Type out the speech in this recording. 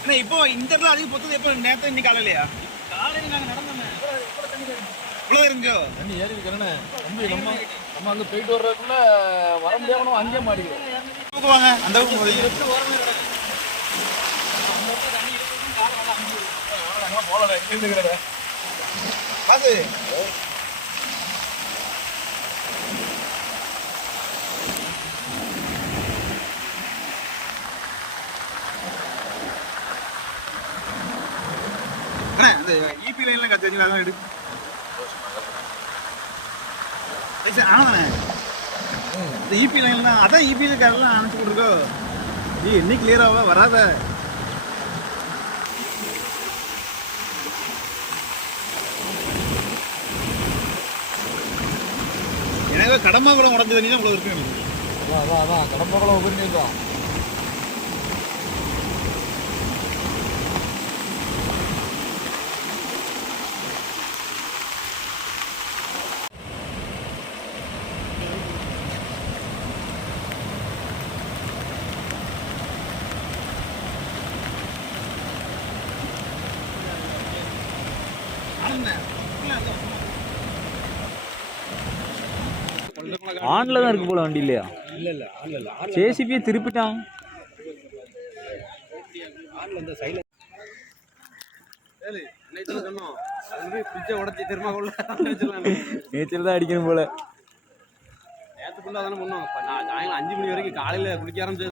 அண்ணா இப்போ இந்த இடத்துல அதிகம் பொத்தது எப்போ நேற்று இன்னைக்கு காலையிலையா? காலையில் நாங்கள் நடந்தோமே இவ்வளோ இருந்துச்சோ தண்ணி ஏறி இருக்கிறேன்னு தம்பி நம்ம நம்ம அங்கே போயிட்டு வர்றதுக்குள்ள வர முடியாம அங்கேயே மாடிக்கிறோம் வாங்க அந்த பக்கம் போய் எப்படி அந்த இபி லைன்லாம் கத்து அதான் எடு இந்த இபி லைன்லாம் அதான் இபி காரெல்லாம் அனுப்பிச்சு விட்ருக்கோ நீ இன்னைக்கு கிளியராக வராத. எனக்கு கடமை கூட உடஞ்ச தண்ணி தான் இவ்வளோ இருக்கு அதான் அதான் அதான் கடம்பகுளம் உபரிணிருக்கோம் ஆன்ல தான் இருக்கு போல வண்டி இல்லையா? இல்ல இல்ல ஆன்ல இல்ல ஆள் ஜேசிபியை திருப்பிட்டான். ஆன்ல அந்த சொன்னோம் அது வச்சிடலாம் நேச்சர் தான் அடிக்கணும் போல. நேற்றுக்குள்ள அதானே பண்ணோம் நான் சாயங்காலம் அஞ்சு மணி வரைக்கும் காலையில் குளிக்க ஆரம்பிச்சு